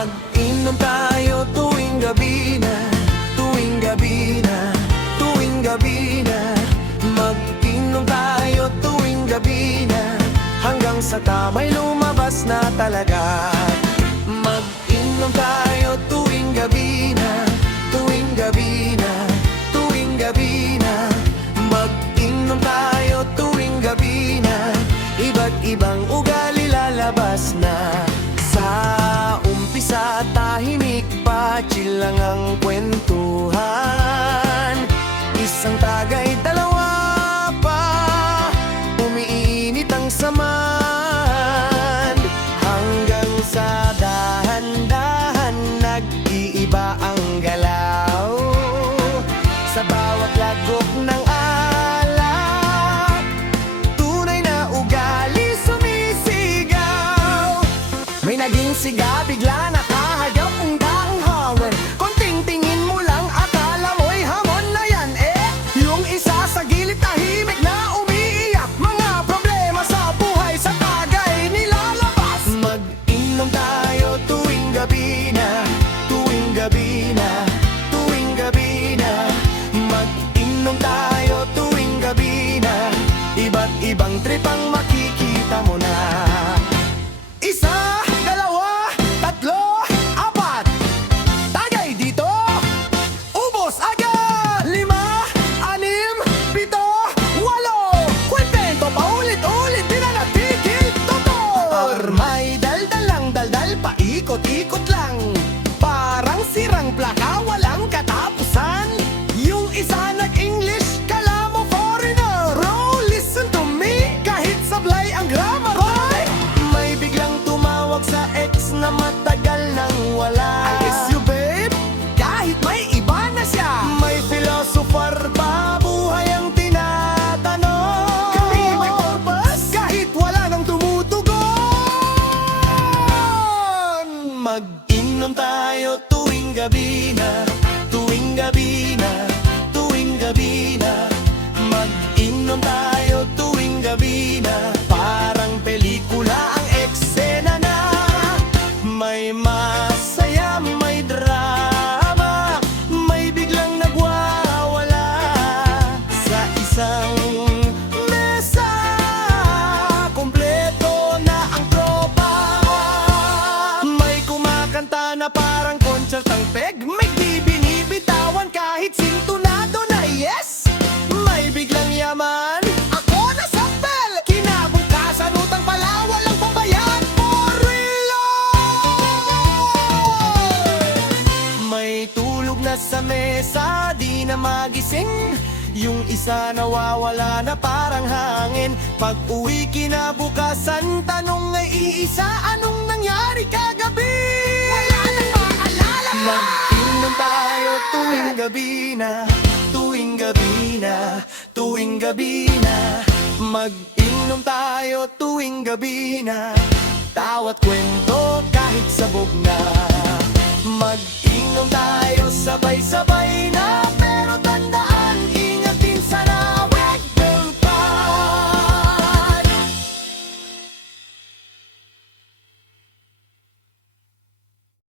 Mag-inom tayo tuwing gabi na, tuwing gabi na, tuwing gabi na. Mag-inom tayo tuwing gabi na, hanggang sa tamay lumabas na talaga. Mag-inom tayo tuwing gabi na, tuwing gabi na, tuwing gabi na. Mag-inom tayo tuwing gabi na, iba't ibang ugali lalabas na. Sa umpisa tahimik pa, chill lang ang kwentuhan. Isang tagay, dalawa pa, umiinit ang saman. Hanggang sa dahan-dahan, nag-iiba ang galaw. Sa bawat lagok ng alak, tunay na ugali sumisigaw. May naging siga, bigla nakahayap ang daang hangin. Konting tingin mo lang, akala mo'y hamon na yan. Yung isa sa gilid tahimik na umiiyak. Mga problema sa buhay sa tagay nilalabas. Mag-inom tayo tuwing gabi na, tuwing gabi na, tuwing gabi na. Mag-inom tayo tuwing gabi na, iba't ibang trip ang makikita mo na. Isa, dalawa, tatlo, apat, tagay dito, ubos agad. 5, 6, 7, 8, kwento paulit-ulit, di na natigil, tutor. May daldal lang, daldal, paikot-ikot lang, parang sirang plaka, walang katapusan. Yung isa nag-English, kala mo foreigner. Bro, listen to me, kahit sablay ang grammar. Hoy! May biglang tumawag sa ex na matagal nang wala. I miss you, babe, kahit may iba na siya. May philosopher pa, buhay ang tinatanong. Kami may purpose, kahit wala nang tumutugon. Mag-inom tayo tuwing gabi na, tuwing gabi na, tuwing gabi na. Mag-inom tayo tuwing gabi na, parang pelikula ang eksena na. May masaya, may drama, may biglang nagwawala. Sa isang mesa, kompleto na ang tropa. May kumakanta na parang concert ang peg, may di binibitawan kahit sintonado na yes. May biglang yaman, ako na sa bell. Kinabukasan utang pala, walang pambayad for real. May tulog na sa mesa, di na magising. Yung isa nawawala na parang hangin. Pag uwi kinabukasan, tanong ay iisa, anong nangyari kagabi? Wala nang maalala pa. Mag-inom tayo tuwing gabi na, tuwing gabi na, tuwing gabi na. Mag-inom tayo tuwing gabi na, tawat kwento kahit sabog na. Mag-inom tayo sabay-sabay na,